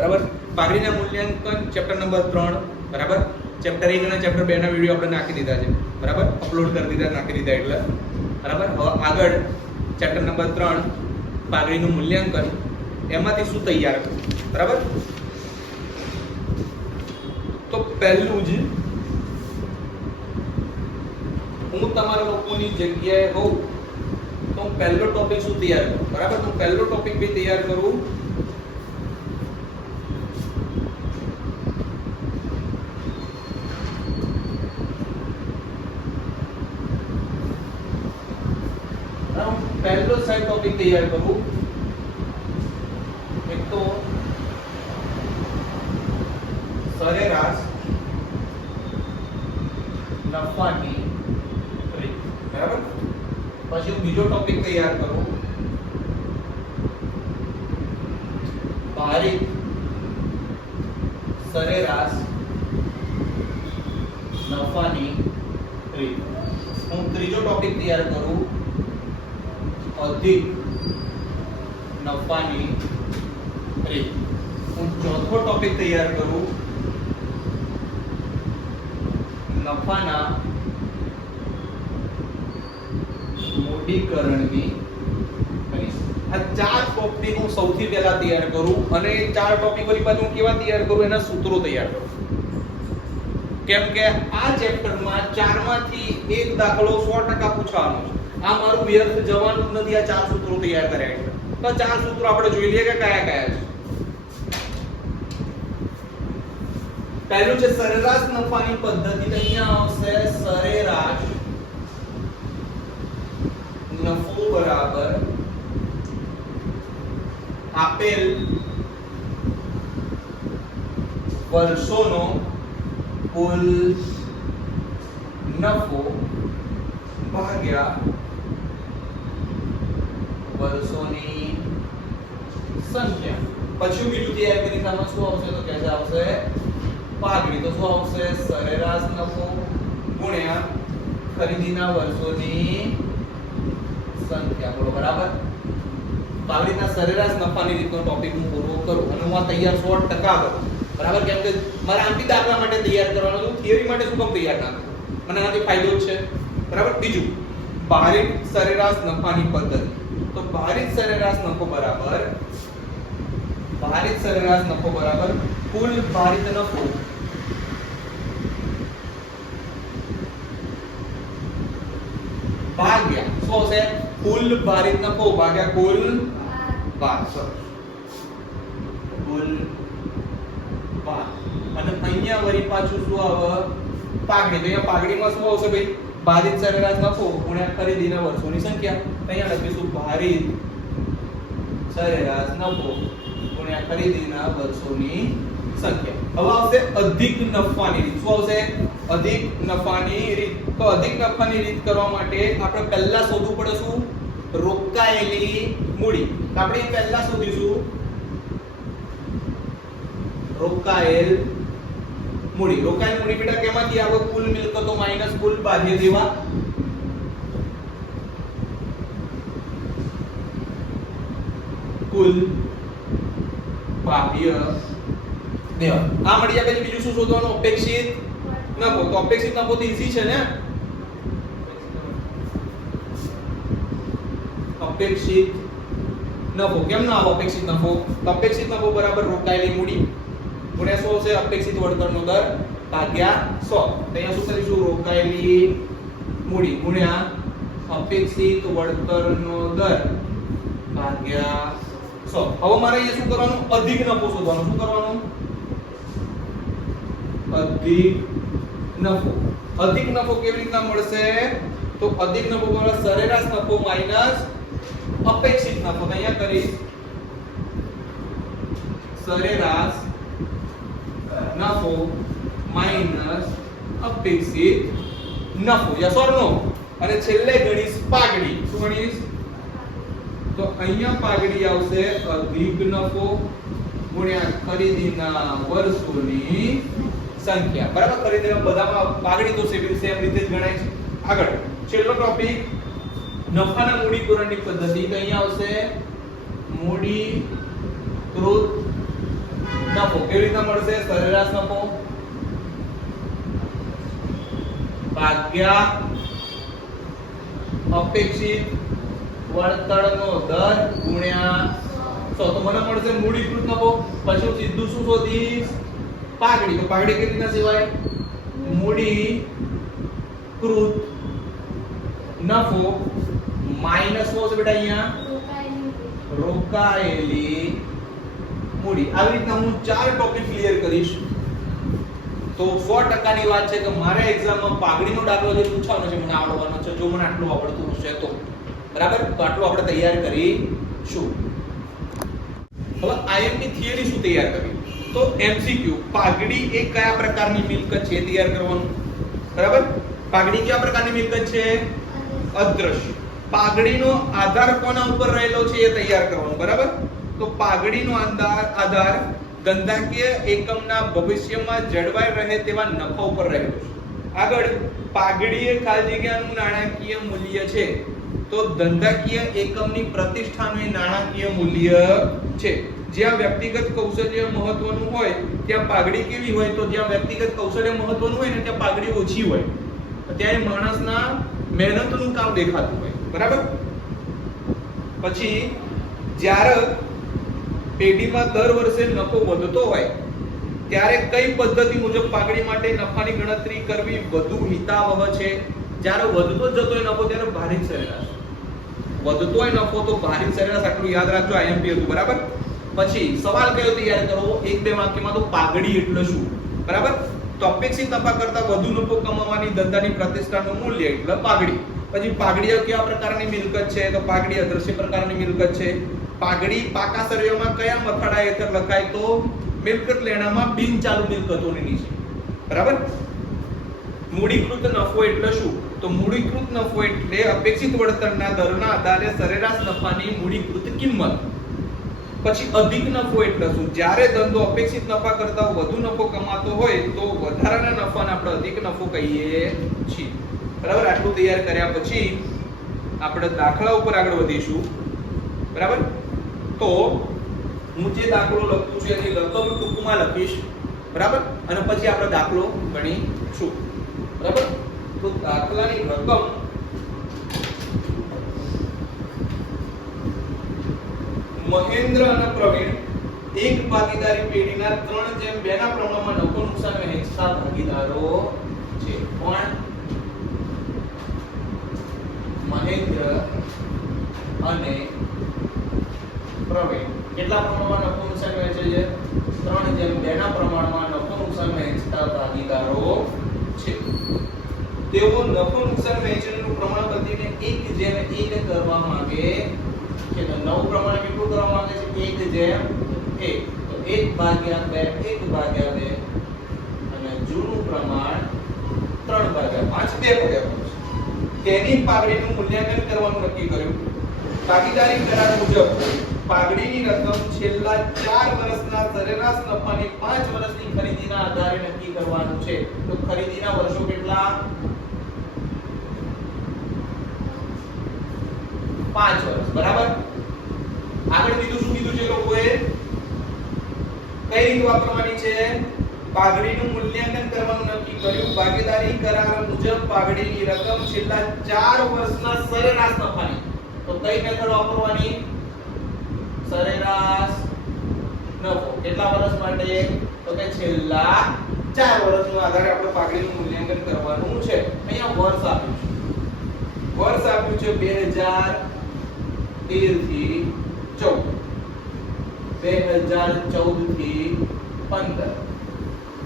બરાબર. પાઘડીના મૂલ્યાંકન chapter number 3 બરાબર. ચેપ્ટર 1 અને ચેપ્ટર 2 ના વિડિયો આપણે નાખી દીધા છે બરાબર, અપલોડ કરી દીધા, નાખી દીધા એટલે બરાબર. હવે આગળ ચેપ્ટર નંબર 3 પાઘડીનું મૂલ્યાંકન, એમાંથી શું તૈયાર કરવું બરાબર. તો પહેલું જ હું તમારા લોકોની જગ્યાએ હોઉં તો હું પહેલો ટોપિક શું તૈયાર કરું બરાબર. તો પહેલો ટોપિક બી તૈયાર કરું પહેલો સાઈડ ટોપિક તૈયાર કરું. એક તો સરેરાશ નફાની રીત બરાબર. પછી હું બીજો ટોપિક તૈયાર કરું ભારિત સરેરાશ નફાની રીત. હું ત્રીજો ટોપિક તૈયાર કરું અધિક નફાની રીત. હું ચોથો ટોપિક તૈયાર કરું નફાના મૂડીકરણની રીત. આ ચાર ટોપિક હું સૌથી પહેલા તૈયાર કરું, અને ચાર ટોપિક વળી પાછું હું કેવા તૈયાર કરું, એના સૂત્રો તૈયાર કરું. કેમ કે આ ચેપ્ટરમાં ચારમાંથી એક દાખલો 100% પૂછવાનો છે. આ મારું વ્યર્થ જવાનું જ નથી આ ચાર સૂત્રો તૈયાર કર્યા એટલે. તો ચાર સૂત્રો આપણે જોઈ લઈએ કે કયા કયા છે. પહેલું છે સરેરાશ નફાની પદ્ધતિ. તો અહીંયા આવશે સરેરાશ નફો બરાબર આપેલ વર્ષોનો કુલ નફો ભાગ્યા વર્ષોની સંખ્યા. પછી બીજું તૈયાર કરી આમાં શું આવશે, તો કે આવશે પાઘડી. તો શું આવશે સરેરાશ નફો ગુણ્યા ખરીદીના વર્ષોની સંખ્યા. બોલો બરાબર. પાઘડીના સરેરાશ નફાની રીતનો ટોપિક હું પૂરો કરું અને હું આ તૈયાર 100% કરું બરાબર. કેમ કે મારે આંટી દાખલા માટે તૈયાર કરવાનો છે, થિયરી માટે શું કામ તૈયાર ના કરું, મને આનાથી ફાયદો જ છે બરાબર. બીજું ભારિત સરેરાશ નફાની પદ્ધતિ. તો ભારિત સરેરાશ નફો બરાબર કુલ ભારિત નફો ભાગ્યા શું આવશે, કુલ ભારિત નફો ભાગ્યા કુલ ભાર. કુલ ભાર. અને અહીંયા વળી પાછું શું આવે પાઘડી. તો અહીંયા પાઘડીમાં શું આવશે ભાઈ, ભારિત સરેરાશ નફો ગુણ્યા ખરીદીના વર્ષોની સંખ્યા. અહીંયા લખીશું ભારિત સરેરાશ નફો ગુણ્યા ખરીદીના વર્ષોની સંખ્યા. હવે આવશે અધિક નફાની રીત. શું આવશે, અધિક નફાની રીત. તો અધિક નફાની રીત કરવા માટે આપણે પહેલા શોધવું પડે શું, રોકાયેલી મૂડી. તો આપણે પહેલા શોધીશું રોકાયેલ મૂડી. રોકાયેલ મૂડી બેટા કેમાંથી આવે, કુલ મિલકતો માઈનસ કુલ બાહ્ય દેવા. કુલ બાહ્ય દેવા આ મળી જાય. પછી બીજું શું શોધવાનું, અપેક્ષિત નફો. તો અપેક્ષિત નફો તો ઈઝી છે ને. અપેક્ષિત નફો કેમ ના આવે, અપેક્ષિત નફો. તો અપેક્ષિત નફો બરાબર રોકાયેલી મૂડી ગુણ્યા શું આવશે, અપેક્ષિત વળતરનો દર ભાગ્યા 100. તો અહીંયા શું કરીશું, રોકાયેલી મૂડી ગુણ્યા અપેક્ષિત વળતરનો દર ભાગ્યા 100. હવે મારે અહીંયા શું કરવાનું, અધિક નફો શોધવાનો. શું કરવાનું, અધિક નફો. અધિક નફો કેવી રીતના મળશે, તો અધિક નફો બરાબર સરેરાશ નફો માઈનસ અપેક્ષિત નફો. તો અહીંયા કરીશ સરેરાશ નફો માઈનસ અપેક્ષિત નફો. યસ ઓર નો. અને છેલ્લે ગણીશ પાઘડી. શું ગણીશ, તો અહીંયા પાઘડી આવશે અધિક નફો ગુણ્યા ખરીદીના વર્ષોની સંખ્યા બરાબર. ખરીદીના બધામાં પાઘડી તો સેમ રીતે જ ગણાય છે. આગળ છેલ્લો ટોપિક નફાના મૂડીકરણની પદ્ધતિ. તો અહીંયા આવશે મૂડીકૃત નફો કેવી રીતના મળશે? સરેરાશ નફો ભાગ્યા અપેક્ષિત વળતરનો દર ગુણ્યા 100 તો મને મળશે મૂડીકૃત નફો. પછી હું સીધું શું શોધીશ? પાઘડી. તો પાઘડી કેવી રીતના સેવાય? મૂડીકૃત નફો માઈનસ શું છે બેટા અહીંયા? રોકાયેલી મૂડી. આવી રીતના હું 4 ટોપિક ક્લિયર કરીશ તો 100% ની વાત છે કે મારે એક્ઝામમાં પાઘડીનો દાખલો જે પૂછવાનો છે મને આવડવાનો છે. જો મને આટલું આવડતું હશે તો બરાબર, તો આટલું આપણે તૈયાર કરીશું. હવે આઈએમપી થિયરી શું તૈયાર કરવી? તો એમસીક્યુ પાઘડી એ કયા પ્રકારની મિલકત છે તૈયાર કરવાનું. બરાબર, પાઘડી કયા પ્રકારની મિલકત છે? અદ્રશ્ય. પાઘડીનો આધાર કોના ઉપર રહેલો છે એ તૈયાર કરવાનું. બરાબર, તો પાઘડીનો આધાર ધંધાકીય એકમના ભવિષ્યમાં જળવાઈ રહે તેવા નફા ઉપર રહેલો છે. આગળ પાઘડી એ ખાલી જગ્યાનું નાણાકીય મૂલ્ય છે તો ધંધાકીય એકમની પ્રતિષ્ઠાનું એ નાણાકીય મૂલ્ય છે. જ્યાં વ્યક્તિગત કૌશલ્ય મહત્વનું હોય ત્યાં પાઘડી કેવી હોય? તો જ્યાં વ્યક્તિગત કૌશલ્ય મહત્વનું હોય ને ત્યાં પાઘડી ઓછી હોય. ત્યાં માણસના મહેનતનું કામ દેખાતું હોય. બરાબર, પછી જ્યારે પેઢીમાં દર વર્ષે નફો વધતો હોય ત્યારે કઈ પદ્ધતિ મુજબ પાઘડી માટે નફાની ગણતરી કરવી વધુ હિતાવહ છે? જ્યારે વધતો જતો હોય નફો ત્યારે ભારિત સરેરાશ. વધતો હોય નફો તો ભારિત સરેરાશ. આટલું યાદ રાખજો, આઈએમપી હતું. બરાબર, પછી સવાલ કયો તૈયાર કરવો? 1-2 વાક્યમાં તો પાઘડી એટલે શું? બરાબર, તો અપેક્ષિત નફા કરતા વધુ નફો કમાવાની ધંધાની પ્રતિષ્ઠાનું મૂલ્ય એટલે પાઘડી. પછી પાઘડી કયા પ્રકારની મિલકત છે? તો પાઘડી અદ્રશ્ય પ્રકારની મિલકત છે. પાઘડી પાકા સર્વેમાં કયા મથાળા હેઠળ લખાય? તો મિલકત લેણામાં બિનચાલુ મિલકતોની નીચે. બરાબર, મૂડીકૃત નફો એટલે શું? તો મૂડીકૃત નફો એટલે અપેક્ષિત વળતરના દરના આધારે સરેરાશ નફાની મૂડીકૃત કિંમત. પછી અધિક નફો એટલે શું? જ્યારે ધંધો અપેક્ષિત નફા કરતા વધુ નફો કમાતો હોય તો વધારાના નફાને આપણે અધિક નફો કહીએ છીએ. બરાબર, આટલું તૈયાર કર્યા પછી આપણે દાખલા ઉપર આગળ વધીશું. બરાબર, તો હું જે દાખલો લખું છું એની રકમ ટૂંકમાં લખીશ. બરાબર, અને પછી આપણે દાખલો ગણીશું. બરાબર, તો દાખલાની રકમ મહેન્દ્ર અને પ્રવીણ એક ભાગીદારી પેઢીના 3:2 ના પ્રમાણમાં નફો નુકસાન વહેંચતા ભાગીદારો છે. કોણ? મહેન્દ્ર અને પ્રવીણ કેટલા પ્રમાણમાં નફો નુકસાન વહેંચે છે? 3:2 ના પ્રમાણમાં નફો નુકસાન વહેંચતા ભાગીદારો છે. તેઓ નફો નુકસાન વહેંચણીનું પ્રમાણ બદલીને 1:1 કરવા માંગે છે. તો નવું પ્રમાણ કેટલું કરવા માંગે છે? 1:1. તો 1/2 1/2 અને જૂનું પ્રમાણ 3/5 2 પડ્યા. તેની પાઘડીનું મૂલ્યાંકન કરવાનું નક્કી કર્યું. ભાગીદારી કરાર મુજબ પાઘડીની રકમ છેલ્લા 4 વર્ષના સરેરાશ નફાની 5 વર્ષની ખરીદીના આધારે નક્કી કરવાનું છે. તો ખરીદીના વર્ષો કેટલા? 5 વર્ષ. બરાબર, આગળ બીજું શું કીધું છે લોકોએ? કઈ રીત વાપરવાની છે? પાઘડીનું મૂલ્યાંકન કરવાનું નક્કી કર્યું. ભાગીદારી કરાર મુજબ પાઘડીની રકમ છેલ્લા 4 વર્ષના સરેરાશ નફાની. તો કઈ મેથડ વાપરવાની? સરેરાશ નફો. કેટલા વર્ષ માટે? તો કે છેલ્લા 4 વર્ષના આધારે આપણે પાઘડીનું મૂલ્યાંકન કરવાનું છે. અહીંયા વર્ષ આપ્યું છે. વર્ષ આપ્યું છે 2013 થી 14, 2014 થી 15,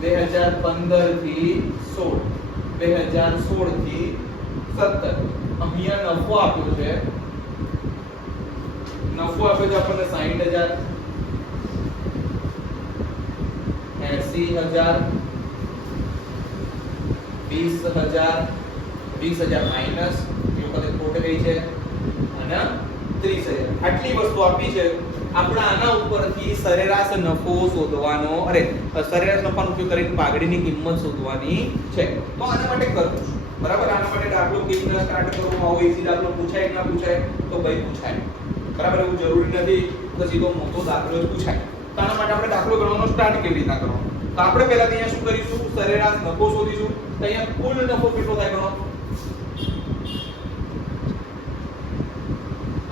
2015 થી 16, 2016 થી 17. અહીંયા નફો આપ્યો છે. નફો આપ્યો છે આપણને 60,000, 80,000, 20,000, 20,000 માઈનસ એ વખતે ખોટ ગઈ છે અને 30,000. આટલી વસ્તુ આપી છે. આપણે આના ઉપરથી સરેરાશ નફો શોધવાનો, સરેરાશ નફાનો ઉપયોગ કરીને પાઘડીની કિંમત શોધવાની છે. તો આના માટે કરવું છું. બરાબર, આના માટે દાખલો કેવી રીતે સ્ટાર્ટ કરવો? આવો ઈઝી દાખલો પૂછાય કે ના પૂછાય? તો ભાઈ પૂછાય. બરાબર, એવું જરૂરી નથી કે સીધો મોટો દાખલો જ પૂછાય. તો આના માટે આપણે દાખલો ગણવાનો સ્ટાર્ટ કેવી રીતના કરવાનો? તો આપણે પહેલા અહીંયા શું કરીશું? સરેરાશ નફો શોધીશું. તો અહીંયા કુલ નફો કેટલો થાય ગણો?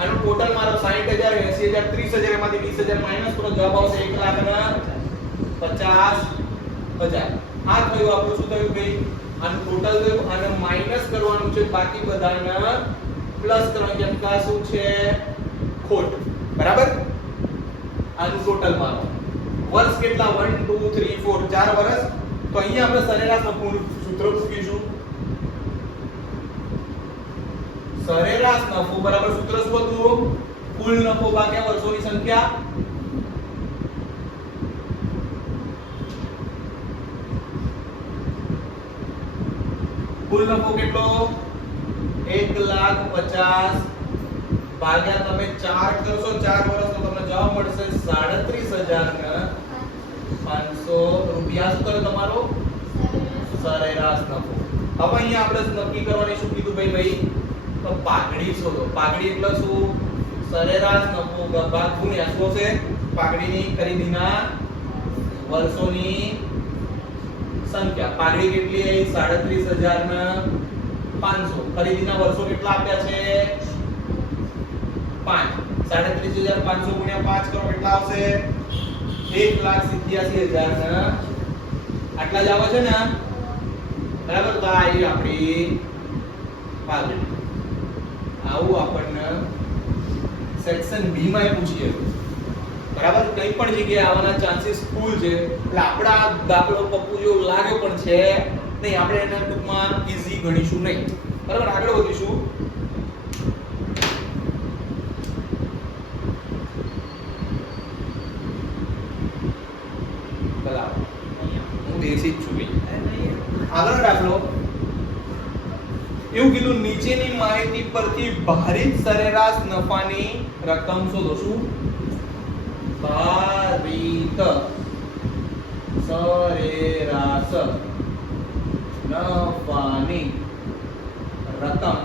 આનો ટોટલ મારો 60000 80000 30000 એમાંથી 20000 માઈનસ કરો, જવાબ આવશે 1,50,000. આ થયું આપણું શું થયું ભાઈ? આનું ટોટલ થયું, આને માઈનસ કરવાનું છે, બાકી બધાને પ્લસ કરવાનું. કેમ કે આ શું છે? ખોટ. બરાબર? આનું ટોટલ મારો વર્ષ કેટલા? 1 2 3 4 4 વર્ષ. તો અહીંયા આપણે સરેરાશ નફોનું સૂત્ર મૂકીશું. સરેરાશ નફો બરાબર સૂત્ર શું હતું? કુલ નફો ભાગ્યા વર્ષોની સંખ્યા. કુલ નફો કેટલો? 1,50,000 ભાગ્યા તમે 4 કરશો 4 વર્ષ તો તમને જવાબ મળશે 37,500 રૂપિયા. શું થયો તમારો? સરેરાશ નફો. હવે અહીંયા આપણે નક્કી કરવાની શું કીધું ભાઈ? તો પાઘડી શોધો. પાઘડી એટલે શું? સરેરાશ નફો ભાગ ગુણ્યા શું છે? પાઘડીની ખરીદીના વર્ષોની સંખ્યા. પાઘડી કેટલી આવી? 37,500. ખરીદીના વર્ષો કેટલા આપ્યા છે? 5. 37,500 ગુણ્યા 5 કરો કેટલા આવશે? 1,87,000. આટલા જ આવે છે ને? બરાબર. તો આ આવી આપણી પાઘડી. આવું આપણને સેક્શન બી માં પૂછીએ. બરાબર? કઈ પણ જગ્યાએ આવવાના ચાન્સીસ ફૂલ છે. એટલે આપડા દાખલો પપ્પુ જેવો લાગ્યો પણ છે નહીં. આપણે એના ટૂંકમાં ઈઝી ગણીશું નહીં. બરાબર? આગળ વધીશું. હું દેશી જ છું ભાઈ. આગળ દાખલો એવું કીધું, નીચેની માહિતી પરથી ભારિત સરેરાશ નફાની રકમ શોધો. શું? ભારિત સરેરાશ નફાની રકમ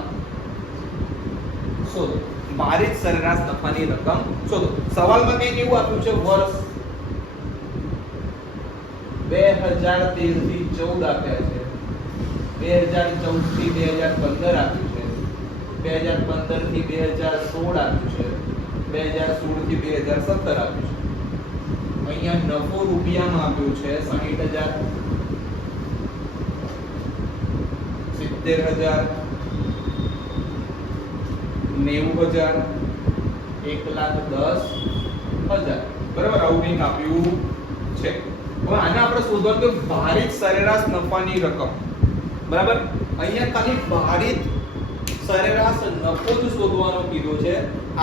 શોધો. ભારિત સરેરાશ નફાની રકમ શોધો. સવાલમાં કંઈક એવું આપ્યું છે, વર્ષ 2013 થી 14 આપ્યા છે, 2014 થી 2015 આપ્યું છે, 2015 થી 2016 આપ્યું છે, 2016 થી 2017 આપ્યું છે. અહીંયા નફો રૂપિયામાં આપ્યું છે 60,000, 70,000, 90,000, 1,10,000. બરાબર? આવું કંઈક આપ્યું છે. હવે આને આપણે શોધવાનું કે ભારિત સરેરાશ નફાની રકમ. બરાબર? અહીંયા ખાલી ભારિત સરેરાશ નફો જ શોધવાનો કીધું છે.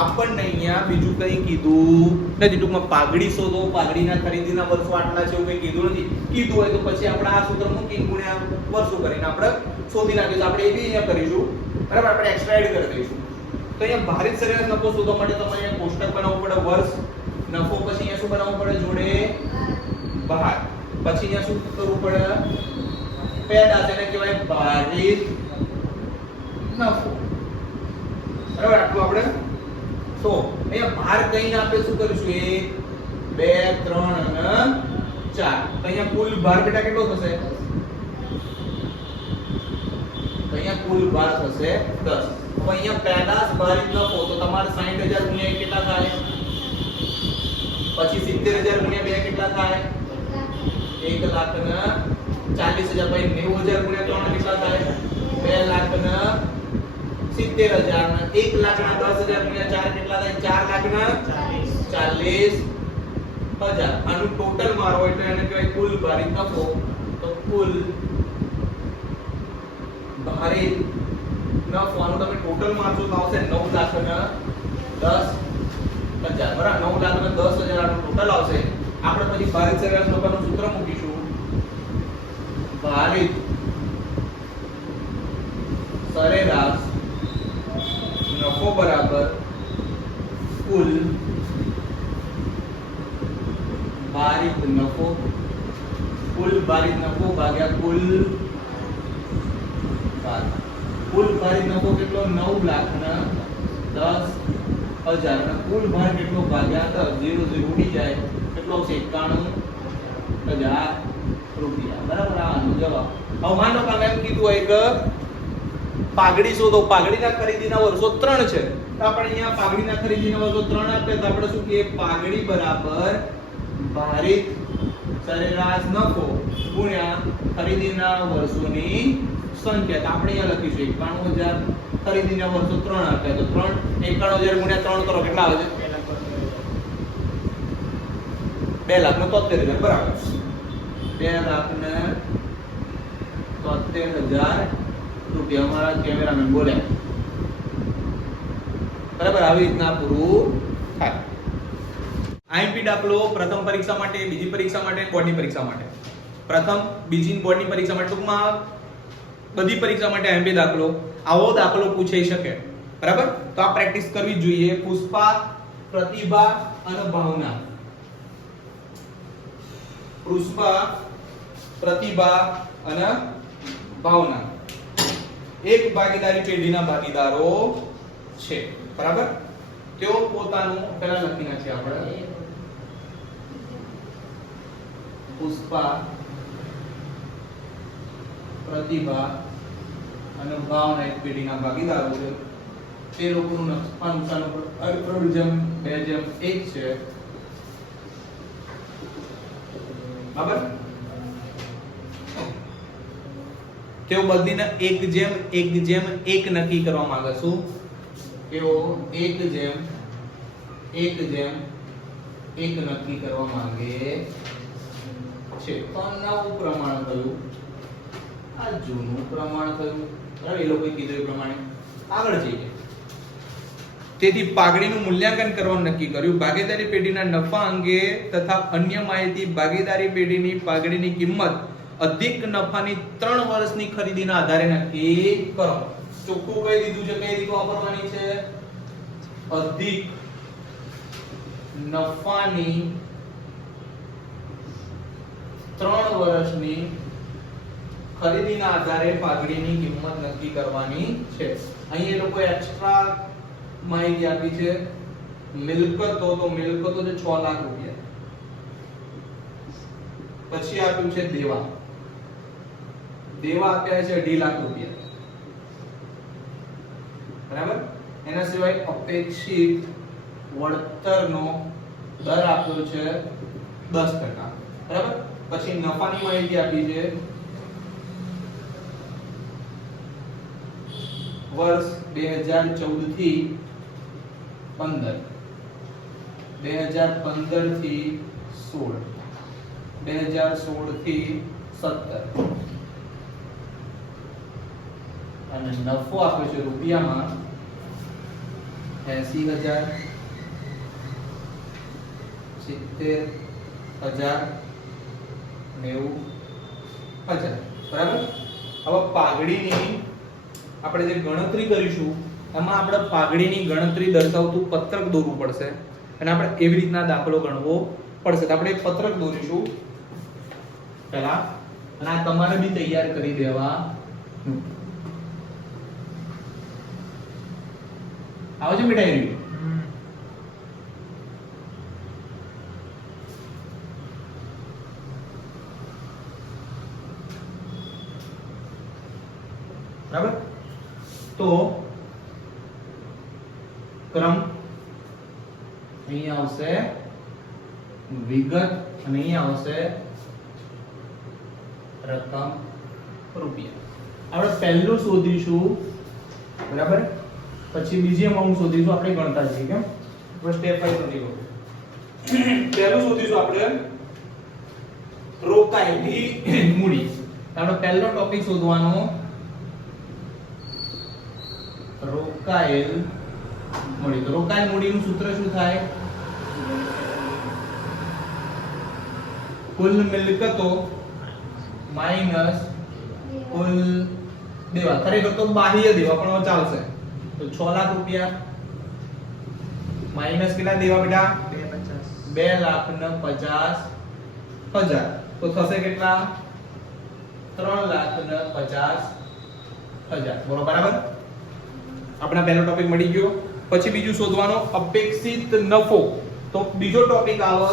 આપણને અહીંયા બીજું કંઈ કીધું નથી. ટૂંકમાં પાઘડી શોધો, પાઘડીના ખરીદીના વર્ષો આટલા છે એવું કંઈ કીધું નથી. કીધું હોય તો પછી આપણે આ સૂત્ર મૂકીને ગુણ્યા વર્ષો કરીને આપણે શોધી નાખીશું. આપણે એ બી અહીંયા કરીશું. બરાબર? આપણે એક્સ્ટ્રા એડ કરી દઈશું. તો અહીંયા ભારિત સરેરાશ નફો શોધવા માટે તમારે અહીંયા કોષ્ટક બનાવવું પડે. વર્ષ નફો, પછી અહીંયા શું બનાવવું પડે? જોડે બહાર. પછી અહીંયા શું કરવું પડે? પેદા. તેને કહેવાય ભારિત નફો. બરાબર? આટલું આપણે. તો અહીંયા ભાર કહીને આપણે શું કરીશું? 1 2 3 અને 4. તો અહીંયા કુલ ભાર બેટા કેટલો થશે? તો અહીંયા કુલ ભાર થશે 10. હવે અહીંયા પેદાશ ભારિત નફો તો તમારે 60,000 ગુણ્યા કેટલા થાય? પછી 70,000 ગુણ્યા 2 કેટલા થાય? 1,40,000. ભાઈ 90,000 ગુણ્યા 3 કેટલા થાય? 2,70,000. 1,10,000 ગુણ્યા 4 કેટલા થાય? 4,40,000. આનું ટોટલ મારો એટલે એને કહેવાય કુલ ભારિત નફો. તો કુલ ભારિત નફો આનું તમે ટોટલ મારશો તો આવશે 9,10,000. બરાબર? 9,10,000 આનું ટોટલ આવશે. આપણે પછી ભારિત સરેરાશ નફાનું સૂત્ર મૂકીશું. ભારિત સરેરાશ નફો બરાબર કુલ ભારિત નફો. કુલ ભારિત નફો ભાગ્યા કુલ ભાર. કુલ ભારિત નફો કેટલો? 9,10,000. અને કુલ ભાર કેટલો? ભાગ્યા 10. 0 0 ઉડી જાય. કેટલો છે 91,000 રૂપિયા બરાબર આ આનો જવાબ હવે માનો કે એમ કીધું હોય કે પાઘડી શોધો પાઘડીના ખરીદીના વર્ષો 3 છે તો આપણે અહીંયા પાઘડીના ખરીદીના વર્ષો 3 આપે તો આપણે શું કહીએ પાઘડી બરાબર ભારિત સરેરાશ નફો ગુણ્યા ખરીદીના વર્ષોની સંખ્યા તો આપણે અહીંયા લખીશું 91,000 ખરીદીના વર્ષો 3 આપ્યા તો 91,000 ગુણ્યા 3 કરો કેટલા આવે છે 2,73,000 બરાબર 2,73,000 રૂપિયા અમારા કેમેરામેન બોલ્યા બરાબર આવી રીતના પૂરું થાય આઈએમપી દાખલો પ્રથમ પરીક્ષા માટે બીજી પરીક્ષા માટે બોર્ડની પરીક્ષા માટે પ્રથમ બીજી બોર્ડની પરીક્ષા માટે ટૂંકમાં બધી પરીક્ષા માટે આઈએમપી દાખલો આવો દાખલો પૂછાઈ શકે બરાબર તો આ પ્રેક્ટિસ કરવી જોઈએ પુષ્પા પ્રતિભા અને ભાવના પુષ્પા પ્રતિભા અને ભાવના એક ભાગીદારી પેઢીના ભાગીદારો છે બરાબર તેઓ પોતાનું પહેલા લખી નાખીએ આપણે પુષ્પા પ્રતિભા અને ભાવના એક પેઢીના ભાગીદારો છે તે લોકોનું નફા નુકસાન જેમ 2:1 છે બરાબર તેઓ બધીને 1:1 નક્કી કરવા માંગે છું તેઓ 1:1 નક્કી કરવા માંગે છે તો નવું પ્રમાણ થયું આ જૂનું પ્રમાણ થયું બરાબર એ લોકોએ કીધું એ પ્રમાણે આગળ જઈએ તેથી પાઘડીનું મૂલ્યાંકન કરવાનું નક્કી કર્યું ભાગીદારી પેઢીના નફા અંગે તથા અન્ય માહિતી ભાગીદારી પેઢીની પાઘડીની કિંમત અધિક નફાની 3 વર્ષની ખરીદીના આધારે નક્કી કરો ચોખ્ખું કહી દીધું છે કઈ રીત વાપરવાની છે અધિક નફાની 3 વર્ષની ખરીદીના આધારે પાઘડીની કિંમત નક્કી કરવાની છે અહીં એ લોકો એક્સ્ટ્રા માહિતી આપી છે મિલકતો તો મિલકતો છે 6 લાખ રૂપિયા પછી આપ્યું છે દેવા આપ્યા છે 2.5 લાખ રૂપિયા બરાબર એના સિવાય અપેક્ષિત વળતરનો દર આપ્યો છે 10% બરાબર પછી નફાની માહિતી આપી છે વર્ષ 2014 થી 15 2015 થી 16 2016 થી 17 અને નફો આપ્યો છે રૂપિયામાં 80,000 70,000 90,000 બરાબર હવે પાઘડીની આપણે જે ગણતરી કરીશું એમાં આપણે પાઘડીની ગણતરી દર્શાવતું પત્રક દોરવું પડશે અને આપણે એવી રીતના દાખલો ગણવો પડશે તો આપણે એક પત્રક દોરીશું પહેલા અને આ તમારે બી તૈયાર કરી દેવા આવે છે બેટા એવી બરાબર તો ક્રમ અહીંયા આવશે વિગત અને અહીંયા આવશે રકમ રૂપિયા આપણે પહેલું શોધીશું બરાબર પછી બીજી અમાઉન્ટ શોધીશું આપણે ગણતા જઈએ કેમ આપણે સ્ટેપ બાય સ્ટેપ શોધીશું પહેલું શોધીશું આપણે રોકાયેલી મૂડી આપણે પહેલો ટોપિક શોધવાનો રોકાયેલ મૂડી તો રોકાયેલ મૂડીનું સૂત્ર શું થાય કુલ મિલકતો માઈનસ કુલ દેવા ખરેખર તો બાહ્ય દેવા પણ ચાલશે તો 6 લાખ રૂપિયા માઈનસ કેટલા દેવા બેટા 2,50,000 તો થશે કેટલા 3,50,000 બોલો બરાબર આપણા પહેલો ટોપિક મળી ગયો પછી બીજું શોધવાનો અપેક્ષિત નફો તો બીજો ટોપિક આવે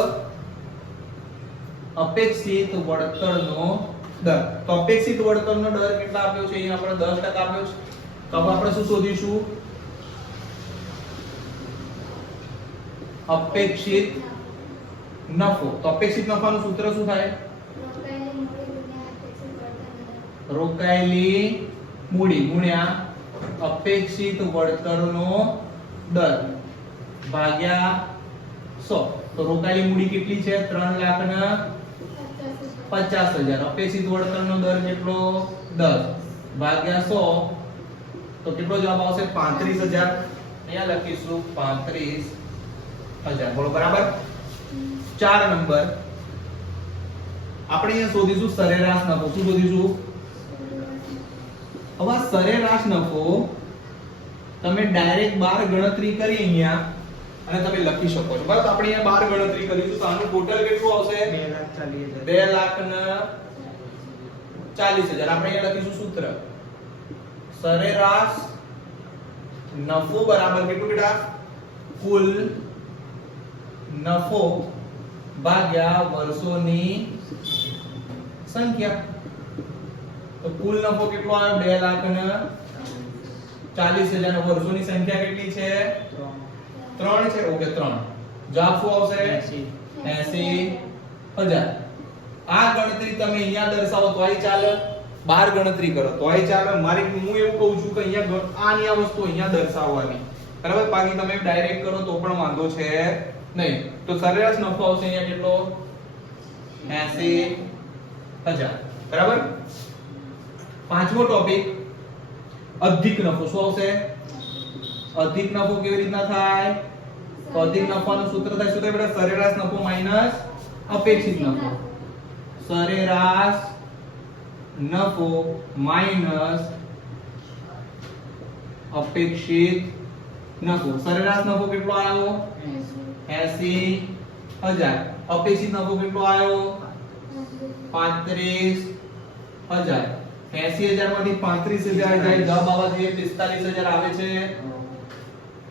અપેક્ષિત વળતરનો દર. તો અપેક્ષિત વળતરનો દર કેટલા આપ્યો છે? અહીંયા આપણે 10% આપ્યો છે. તો હવે આપણે શું શોધીશું? અપેક્ષિત નફો. તો અપેક્ષિત નફાનું સૂત્ર શું થાય? રોકાયેલી મૂડી ગુણ્યા અપેક્ષિત વળતરનો દર ભાગ્યા 100. તો રોકાયેલી મૂડી કેટલી છે? 3,50,000. અપેક્ષિત વળતરનો દર કેટલો? 10 ભાગ્યા 100. તો કેટલો જવાબ આવશે? 35,000. અહીંયા લખીશું 35,000. બોલો બરાબર. 4 નંબર આપણે અહીંયા શોધીશું સરેરાશ નફો. શું શોધીશું? હવે સરેરાશ નફો તમે ડાયરેક્ટ 12 ગણતરી કરી અહીંયા અને તમે લખી શકો છો. બરાબર. આપણે અહીંયા 12 ગણતરી કરીશું તો આનું ટોટલ કેટલું આવશે? 2,40,000. આપણે અહીંયા લખીશું સૂત્ર સરેરાશ નફો બરાબર કેટલું બેટા? કુલ નફો ભાગ્યા વર્ષોની સંખ્યા. તો કુલ નફો કેટલો આવ્યો? 2,40,000. વર્ષોની સંખ્યા કેટલી છે? 3 છે. ઓકે 3. જવાબ શું આવશે? 80,000. આ ગણતરી તમે અહીંયા દર્શાવો તોય ચાલે, 12 ગણતરી કરો તોય ચાલે. હું એવું કહું છું કે અહીંયા આની આ વસ્તુ અહીંયા દર્શાવવાની, બરાબર. બાકી તમે ડાયરેક્ટ કરો તો પણ વાંધો છે નહીં. તો સરેરાશ નફો આવશે અહીંયા કેટલો? 80,000. બરાબર. પાંચમો ટોપિક અધિક નફો. શું આવશે? અધિક નફો કેવી રીતના થાય? તો અધિક નફાનું સૂત્ર થાય શું થાય બેટા? સરેરાશ નફો માઈનસ અપેક્ષિત નફો. સરેરાશ નફો માઈનસ અપેક્ષિત નફો. સરેરાશ નફો કેટલો આવ્યો? 80,000. અપેક્ષિત નફો કેટલો આવ્યો? 35,000. 80,000 માંથી 35,000 જાય, જવાબ આવવા જોઈએ 45,000 આવે છે.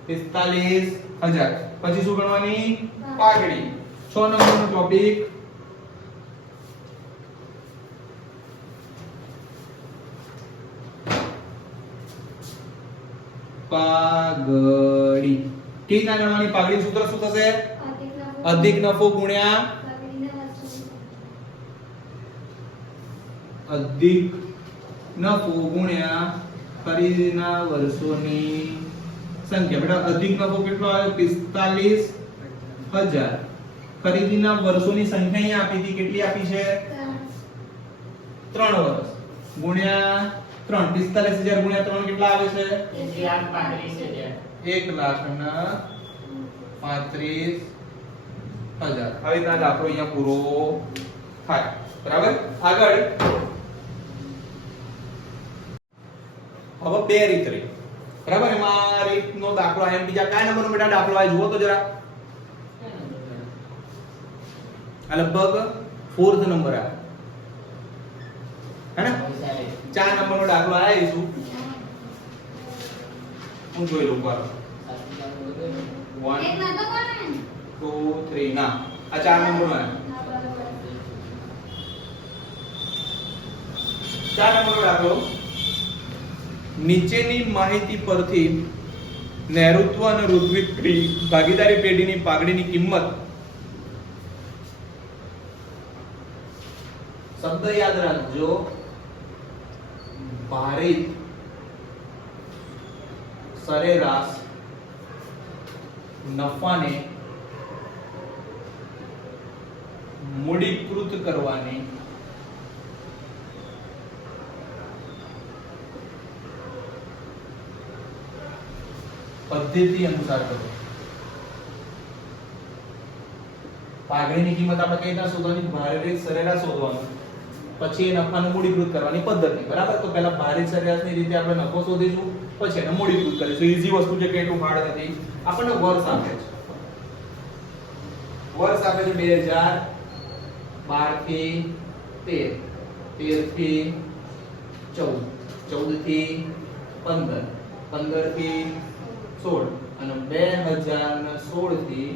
45,000. પછી શું ગણવાની? પાઘડી. 6 નંબરનો ટોપિક પાઘડી. કેવી રીતના ગણવાની પાઘડી? સૂત્ર શું થશે? અધિક નફો ગુણ્યા અધિક નફો ગુણ્યા ખરીદીના વર્ષોની સંખ્યા. બેટા અધિક નફો કેટલો આવ્યો? 45,000. ખરીદીના વર્ષોની સંખ્યા અહીંયા આપી હતી. કેટલી આપી છે? 3 વર્ષ ગુણ્યા 3. 45,000 ગુણ્યા 3 કેટલા આવે છે? 1,35,000. આવી રીતના દાખલો અહીંયા પૂરો થાય. બરાબર. આગળ હવે બે રીત રહી. બરાબર. એમાં રીતનો દાખલો આયા. બીજા કયા નંબરનો બેટા દાખલો આય જુઓ તો જરા. આ લગભગ 4th નંબર આ હે ને? 4 નંબરનો દાખલો આવીશું. હું જોઈ લઉં. કરો 1 2 3. ના, આ 4 નંબરનો આયો. 4 નંબરનો દાખલો. નીચેની માહિતી પરથી નેતૃત્વ અને ઋત્વિક્રી ભાગીદારી પેઢીની પાઘડીની કિંમત. શબ્દ યાદ રાખજો. ભારિત સરેરાશ નફાને મૂડીકૃત કરવાની પદ્ધતિ અનુસાર કરો. પાઘડીની કિંમત આપણે કઈ રીતના શોધવાની? ભારિત સરેરાશ શોધવાનું, પછી એ નફાને મૂડીકૃત કરવાની પદ્ધતિ. બરાબર. તો પહેલા ભારિત સરેરાશની રીતે આપણે નફો શોધીશું, પછી એને મૂડીકૃત કરીશું. ઈઝી વસ્તુ છે કે એટલું હાર્ડ નથી. આપણને વર્ષ આપે છે. વર્ષ આપે છે 2012 થી 13, 13 થી 14, 14 થી 15, 15 થી 16 અને 2016 થી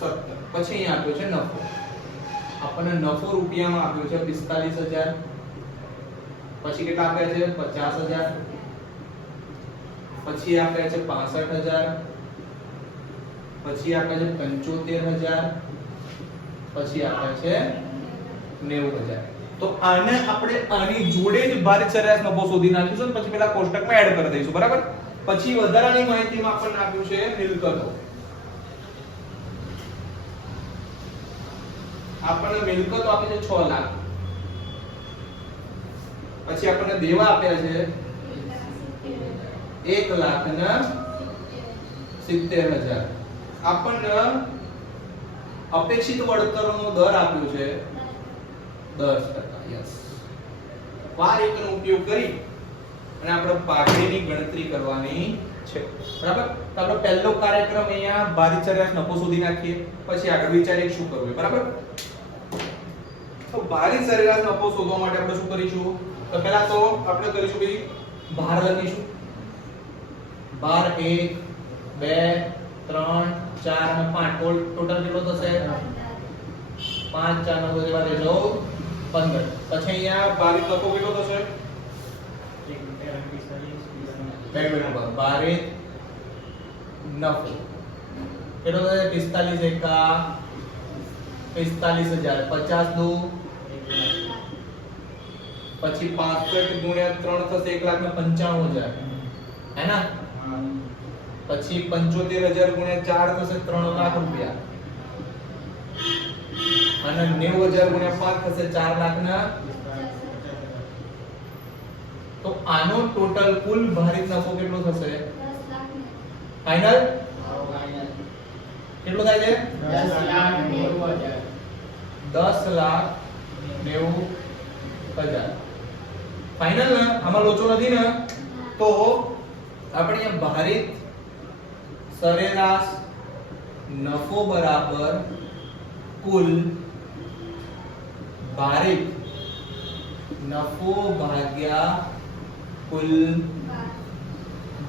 17. પછી અહીં આપ્યો છે નફો. આપણને નફો રૂપિયામાં આપ્યો છે 45000, પછી કેટલા આપ્યા છે 50000, પછી આપ્યા છે 65000, પછી આપ્યા છે 75000, પછી આપ્યા છે 90000. તો આને આપણે આની જોડે જ ભારિત સરેરાશ નફો શોધી નાખીશું અને પછી પેલા કોષ્ટકમાં એડ કરી દઈશું, બરાબર. પછી વધારાની માહિતીમાં આપણને આપ્યું છે મિલકતો. આપણને મિલકતો આપી છે 6 લાખ. પછી આપણને દેવા આપ્યા છે 1,70,000. આપણને અપેક્ષિત વળતરનો દર આપ્યો છે 10%. યસ. વાર એકનો ઉપયોગ કરી અને આપણે પાઘડીની ગણતરી કરવાની છે, બરાબર. તો આપણો પહેલો કાર્યક્રમ અહીંયા ભારિત સરેરાશ નફો શોધી નાખીએ, પછી આગળ વિચારીએ શું કરવું, બરાબર. તો ભારિત સરેરાશ નફો શોધવા માટે આપણે શું કરીશું? તો પહેલા તો આપણે કરીશું ભાઈ ભાર લખીશું. ભાર 1 2 3 4 અને 5 ટોટલ કેટલો થશે? 5 4 9 જેવા દેજો 15. પછી અહીંયા ભારિત નફો કેટલો થશે? ભારિત નફો કેટલો થશે? 45 એકા 45000, 50 દુ પછી 65 ગુણ્યા 3 થશે 1,95,000, હે ના? પછી 75000 ગુણ્યા 4 થશે 3 લાખ રૂપિયા, અને 90000 ગુણ્યા 5 થશે 4 લાખ ના. તો આનો ટોટલ કુલ ભારિત નફો કેટલો થશે? ફાઇનલ કેટલો થાય છે? 10,90,000 ફાઇનલ ને? આમાં લોચો નથી ને? તો આપણે અહીંયા ભારિત સરેરાશ નફો બરાબર કુલ ભારિત નફો ભાગ્યા કુલ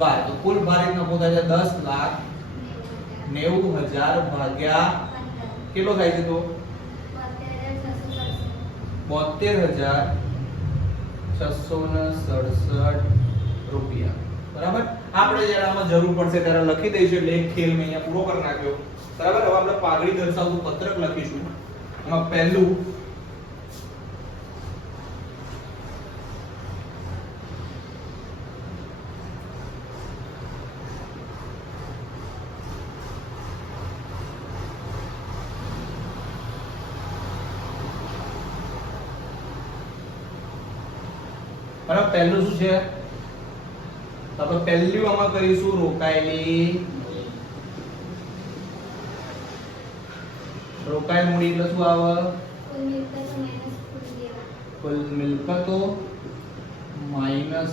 ભાર. તો કુલ ભારિત નફો થાય છે 10,90,000 ભાગ્યા કેટલો થાય છે? તો 72,667 રૂપિયા, બરાબર. આપણે જ્યારે આમાં જરૂર પડશે ત્યારે લખી દઈશું, એટલે એક ખેલ મેં અહીંયા પૂરો કરી નાખ્યો, બરાબર. હવે આપણે પાઘડી દર્શાવતું પત્રક લખીશું. એમાં પહેલું બરાબર. પહેલું શું છે? તો આપણે પહેલું આમાં કરીશું રોકાયેલી મૂડી. એટલે શું આવે? કુલ મિલકતો માઈનસ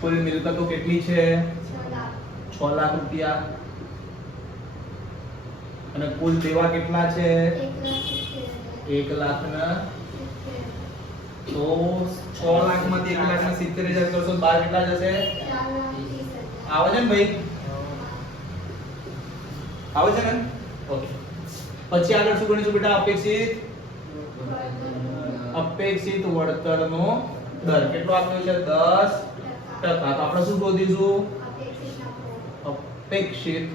કુલ મિલકતો કેટલી છે? 6 લાખ રૂપિયા. અને કુલ દેવા કેટલા છે? 1 લાખ ના. તો 6 લાખ માંથી 1,70,000 કરશો 12 કેટલા જશે? આવે છે ને ભાઈ? આવે છે ને? ઓકે. પછી આગળ શું ગણીશું બેટા? અપેક્ષિત વળતરનો દર કેટલો આપ્યો છે? 10%. તો આપણે શું શોધીશું? અપેક્ષિત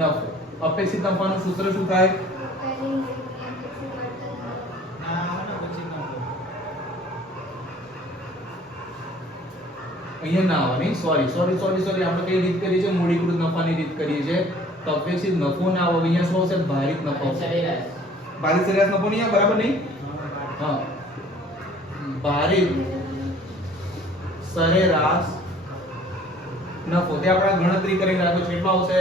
નફો. અપેક્ષિત નફાનું સૂત્ર શું થાય? અહીંયા ના આવે નહીં, સોરી આપણે કઈ રીત કરીએ છીએ? મૂડીકૃત નફાની રીત કરીએ છીએ. તો અપેક્ષિત નફો ના આવે, અહીંયા શું આવશે? ભારિત નફો. ભારિત સરેરાશ નફો નહીં આવે, બરાબર નહીં? હા, ભારિત સરેરાશ નફો તે આપણે ગણતરી કરીને રાખ્યો છે. કેટલો આવશે?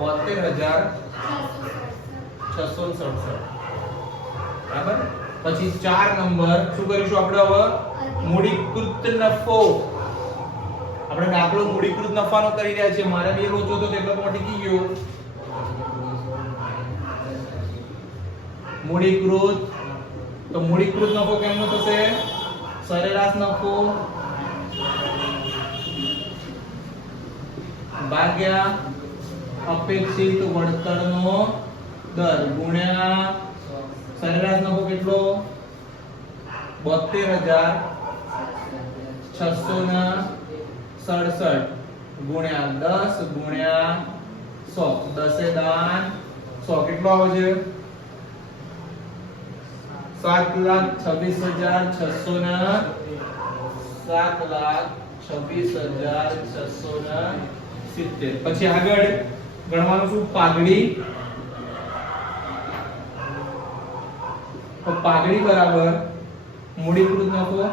72,667, બરાબર. પછી 4 નંબર શું કરીશું આપણે? હવે મૂડીકૃત નફો. આપણે દાખલો મૂડીકૃત નફાનો કરી રહ્યા છીએ. મારે બે લોચો તો એટલો તો ટીકી ગયો. મૂડીકૃત, તો મૂડીકૃત નફો કેમનો થશે? સરેરાશ નફો ભાગ્યા અપેક્ષિત વળતરનો દર ગુણ્યા સરેરાશ નફો કેટલો 72,667 ગુણ્યા 10 ગુણ્યા 100 10 એ દાન 100 કેટલો આવે છે 7,26,670 પછી આગળ ગણવાનું શું પાઘડી તો પાઘડી બરાબર મૂડીકૃત નફો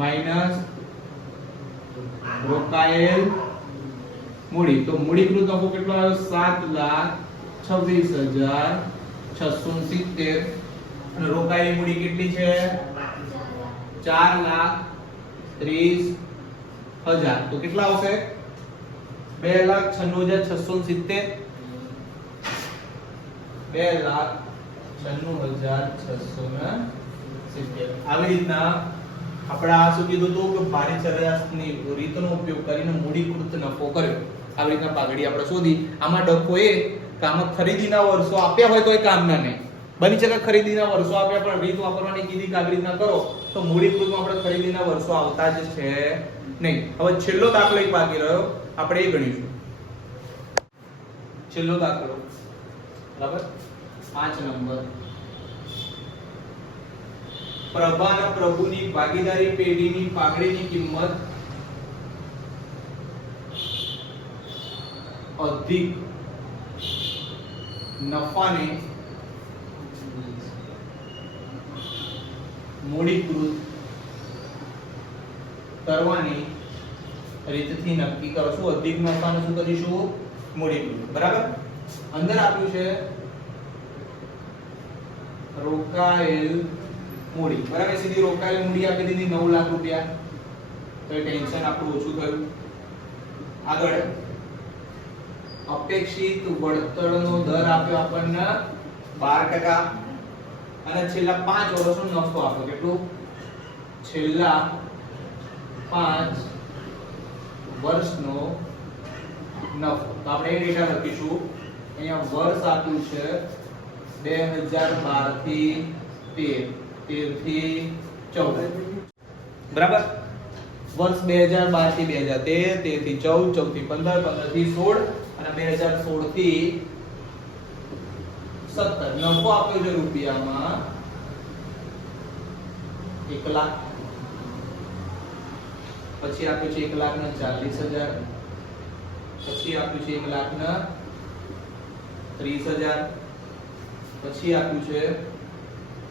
માઈનસ રોકાયેલ મૂડી તો મૂડીકૃત નફો કેટલો આવ્યો 7,26,670 અને રોકાયેલી મૂડી કેટલી છે 4,30,000 તો કેટલા આવશે 2,96,670 2,96,670 આવી રીતના આપણે આ શું કીધું હતું કે ભારિત સરેરાશની રીતનો ઉપયોગ કરીને મૂડીકૃત નફો કર્યો આવી રીતના પાઘડી આપણે શોધી આમાં ડખો એ કે આમાં ખરીદીના વર્ષો આપ્યા હોય તો એ કામના નહીં બની શકે ખરીદીના વર્ષો આપ્યા પણ રીત વાપરવાની કીધી કે આવી રીતના કરો તો મૂડીકૃતમાં આપણે ખરીદીના વર્ષો આવતા જ છે નહીં હવે છેલ્લો દાખલો એક બાકી રહ્યો આપણે એ ગણીશું છેલ્લો દાખલો બરાબર 5 નંબર પ્રભાના પ્રભુની ભાગીદારી પેઢીની પાઘડીની કિંમત અધિક નફાને મૂડીકૃત કરવાની રીતથી નક્કી કરો શું અધિક નફાને શું કરીશું મૂડીકૃત બરાબર અંદર આપ્યું છે રોકાયેલ મૂડી બરાબર સીધી રોકાયેલ મૂડી આપી દીધી 9 લાખ રૂપિયા તો એ ટેન્શન આપણું ઓછું થયું આગળ અપેક્ષિત વળતરનો દર આપ્યો આપણને 12% અને છેલ્લા 5 વર્ષનો નફો આપ્યો કેટલું છેલ્લા 5 વર્ષનો નફો તો આપણે એ ડેટા લખીશું અહીંયા વર્ષ આપ્યું છે 2012 થી 13 થી 14 બરાબર વર્ષ 2012 થી 2013 13 થી 14 14 થી 15 15 થી 16 અને 2016 થી 17 નફો આપ્યો છે રૂપિયામાં 1 લાખ પછી આપ્યું છે 1,40,000 પછી આપ્યું છે 1,30,000 પછી આપ્યું છે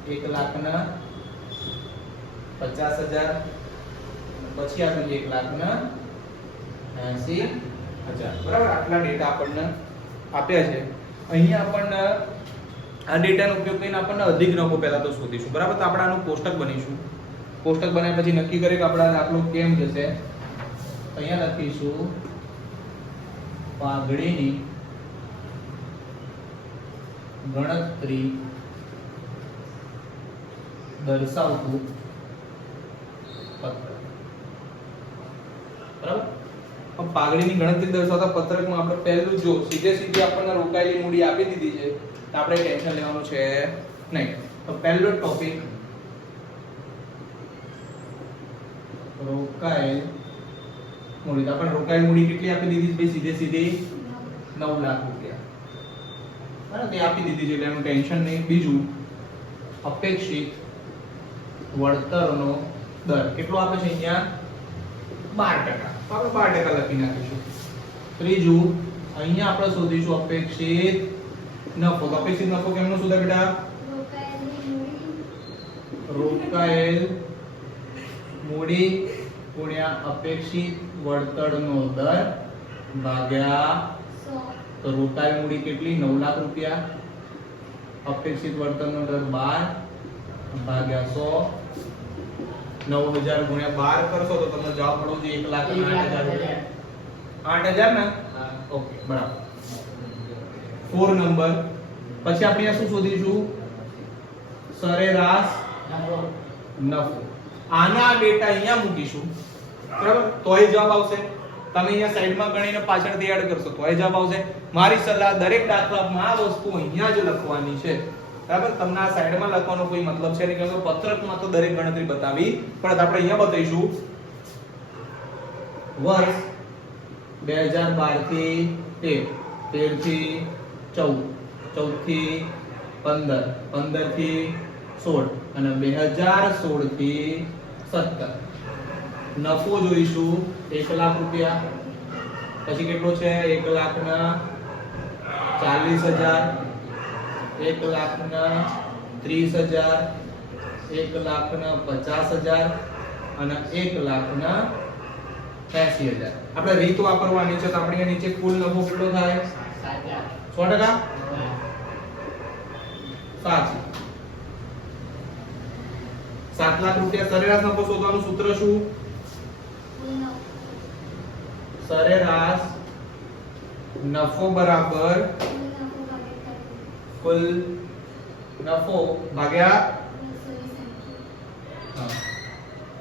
1,50,000 પછી આપ્યું છે 1,80,000 બરાબર આટલા ડેટા આપણને આપ્યા છે અહીંયા આપણને આ ડેટાનો ઉપયોગ કરીને આપણને અધિક નફો પહેલા તો શોધીશું બરાબર તો આપણે આનું કોષ્ટક બનીશું કોષ્ટક બનાવ્યા પછી નક્કી કરીએ કે આપણા દાખલો કેમ જશે અહીંયા લખીશું પાઘડીની ગણતરી દર્શાવતું પત્રક બરાબર પણ પાઘડીની ગણતરી દર્શાવતા પત્રકમાં આપણે પહેલું જો સીધે આપણને રોકાયેલી મૂડી આપી દીધી છે તો આપણે ટેન્શન લેવાનું છે નહીં તો પહેલો ટોપિક રોકાયેલ મૂડી તો આપણે રોકાયેલ મૂડી કેટલી આપી દીધી છે સીધી 9 લાખ રૂપિયા બરાબર તે આપી દીધી છે એટલે એનું ટેન્શન નહીં બીજું અપેક્ષિત વળતરનો દર કેટલો આપે છે અહીંયા 12% તો આપણે 12% લખી નાખીશું ત્રીજું અહીંયા આપણે શોધીશું અપેક્ષિત નફો તો અપેક્ષિત નફો કેમનો શોધે બેટા રોકાયેલ મૂડી ગુણ્યા અપેક્ષિત વળતરનો દર ભાગ્યા તો રોકાયેલ મૂડી કેટલી 9 લાખ રૂપિયા અપેક્ષિત વળતરનો દર 12 ભાગ્યા 100 9000 ગુણ્યા 12 કરશો તો તમને જવાબ મળવો જોઈએ 1,08,000 8,000 ને ઓકે બરાબર 4 નંબર પછી આપણે શું શોધીશું સરેરાશ નફો આના ડેટા અહીંયા મૂકીશું બરાબર તોય જવાબ આવશે. તમે અહીંયા સાઈડમાં ગણીને પાછળથી એડ કરશો તોય જવાબ આવશે. મારી સલાહ દરેક દાખલામાં આ વસ્તુ અહીંયા જ લખવાની છે. બરાબર તમને આ સાઈડમાં લખવાનો કોઈ મતલબ છે નહીં, કારણ કે પત્રકમાં તો દરેક ગણતરી બતાવી પણ આપણે અહીંયા બતાવીશું. વર્ષ 2012 થી 13 થી 14 14 થી 15 15 થી 16 અને 2016 થી 17. નફો જોઈશું 1 લાખ રૂપિયા, પછી કેટલો છે 1,40,000, 1,30,000, 1,50,000 અને 1,80,000. આપણે રીત વાપરવાની છે તો આપણે અહીંયા નીચે કુલ નફો કેટલો થાય 100%. સાચી 7 લાખ રૂપિયા સરેરાશ નફો શોધવાનું સૂત્ર શું? સરેરાશ નફો બરાબર કુલ નફો ભાગ્યા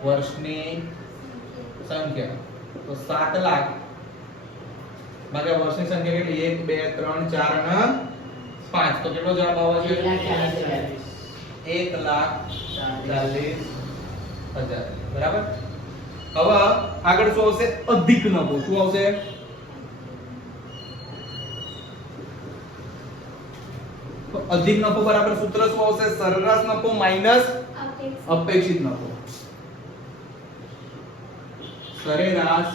વર્ષની સંખ્યા. તો 7 લાખ ભાગ્યા વર્ષની સંખ્યા કેટલી? 1 2 3 4 અને 5. તો કેટલો જવાબ આવે છે? 1,40,000. બરાબર. હવે આગળ શું આવશે? અધિક નફો. શું આવશે? તો અધિક નફો બરાબર સૂત્ર શું આવશે? સરેરાશ નફો માઈનસ અપેક્ષિત નફો. સરેરાશ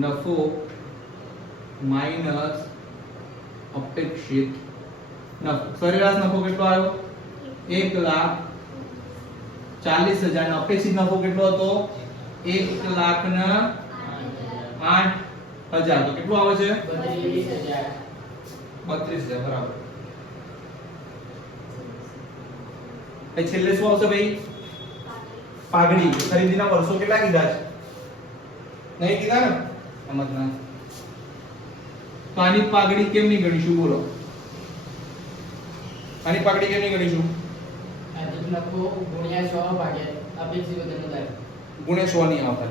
નફો માઈનસ અપેક્ષિત નફો. સરેરાશ નફો કેટલો આવ્યો? 1,40,000 અને અપેક્ષિત નફો કેટલો હતો? 1,08,000. તો કેટલું આવે છે? 32,000. બરાબર. એ છેલ્લે શું આવશે ભાઈ? પાઘડી. ખરીદીના વર્ષો કેટલા કીધા છે? નહીં કીધા ને? સમજના. તો આની પાઘડી કેમ નહીં ગણીશું? બોલો. આની પાઘડી કેમ નહીં ગણીશું? અધિક નફો ગુણ્યા 100 ભાગ્યા અપેક્ષિત વધનો દર. ગુણ્યા 100 નહીં આવતા.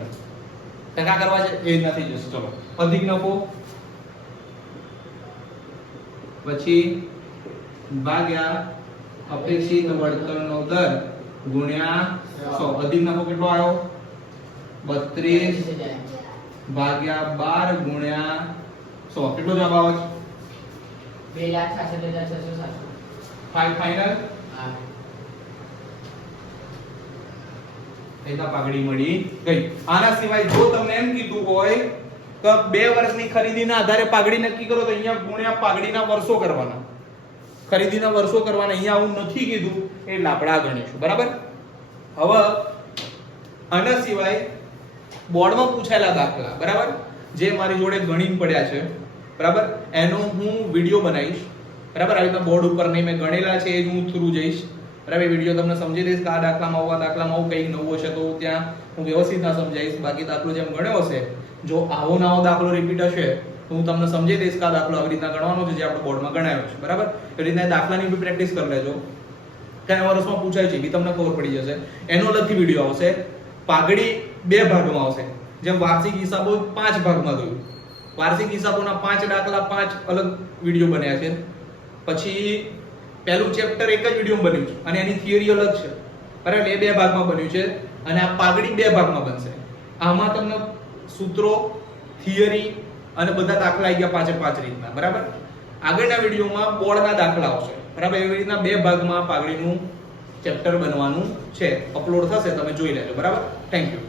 ટકા કરવા છે એ નથી જશે. ચલો અધિક નફો પછી ભાગ્યા અપેક્ષિત વળતરનો દર ગુણ્યા 100. અધિક નફો કેટલો આવ્યો? 32 ભાગ્યા 12 ગુણ્યા 100. કેટલો જવાબ આવે છે? 2,66,660. ફાઇનલ. હા. એના પાઘડી મળી ગઈ. આના સિવાય જો તમને એમ કીધું હોય કે 2 વર્ષની ખરીદીના આધારે પાઘડી નક્કી કરો તો અહીંયા ગુણ્યા પાઘડીના વર્ષો કરવાના. ખરીદીના વર્ષો કરવાના. અહીંયા આવું નથી કીધું એટલે આપણે આ ગણીશું. બરાબર. હવે આના સિવાય બોર્ડમાં પૂછાયેલા દાખલા, બરાબર, જે મારી જોડે ગણીને પડ્યા છે, બરાબર, એનો હું વિડિયો બનાવીશ. બરાબર. આવી રીતના બોર્ડ ઉપર નહીં મેં ગણેલા છે એ જ હું થ્રુ જઈશ. બરાબર. વિડિયો તમને સમજી દઈશ કે આ દાખલામાં આવું કંઈક નવું હશે તો ત્યાં હું વ્યવસ્થિત ના સમજાવીશ. બાકી દાખલો જેમ ગણ્યો હશે, જો આવો નવો દાખલો રિપીટ હશે તો હું તમને સમજી દઈશ કે આ દાખલો આવી રીતના ગણવાનો છે જે આપણે બોર્ડમાં ગણાયો છે. બરાબર. એ રીતના દાખલાની બી પ્રેક્ટિસ કરી લેજો. કયા વર્ષમાં પૂછાય છે એ તમને ખબર પડી જશે. એનો અલગથી વિડિયો આવશે. પાઘડી 2 ભાગમાં આવશે. જેમ વાર્ષિક હિસાબો 5 ભાગમાં ગયું. વાર્ષિક હિસાબોના 5 દાખલા 5 અલગ વિડિયો બન્યા છે. પછી પહેલું ચેપ્ટર એક જ વિડિયોમાં બન્યું છે અને એની થિયરી અલગ છે. બરાબર. એ 2 ભાગમાં બન્યું છે અને આ પાઘડી 2 ભાગમાં બનશે. આમાં તમને સૂત્રો, થિયરી અને બધા દાખલા આવી ગયા 5 રીતના. બરાબર. આગળના વિડિયોમાં બોર્ડના દાખલા આવશે. બરાબર. એવી રીતના 2 ભાગમાં પાઘડીનું ચેપ્ટર બનવાનું છે. અપલોડ થશે, તમે જોઈ લેજો. બરાબર. Thank you.